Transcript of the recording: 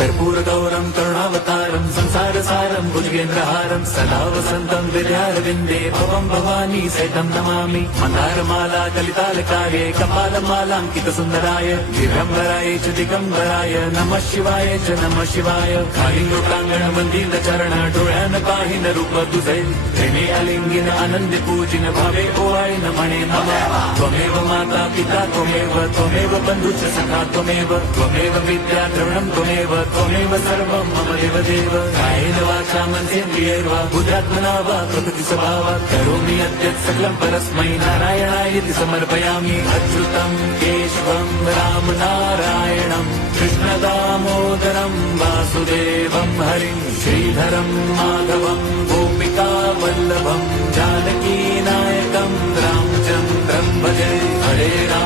कर्पूरगौरं करुणावतारं संसारसारं भुजगेन्द्रहारं सदा वसन्तं हृदयारविन्दे भवं भवानी सहितं नमामि मन्दारमाला कलितालकार्ये कपालमालाङ्कितसुन्दराय दिगम्बराय च दिगम्बराय नमः शिवाय च नमः शिवाय कालिंगोटांगण मंदिर चरण डोळ्यान पाहिन रूप तुझे प्रेमे अलिंगिन आनंद पूजिन भावे ओवाय न म्हणे नमः त्वमेव माता पिता त्वमेव बंधुश्च सखा त्वमेव विद्या द्रवणं त्वमेव सर्वं मम देव कायेन वाचा मनसेन्द्रियैर्वा बुद्ध्यात्मना वा प्रकृति स्वभावात् करोमि यद्यत् सकलं परस्मै नारायणायति समर्पयामि अच्युतं केशवं राम नारायणं कृष्णदामोदरं वासुदेवं हरिं श्रीधरं माधवं गोपिका वल्लभं जानकी नायकं रामचन्द्रं भजे हरे राम।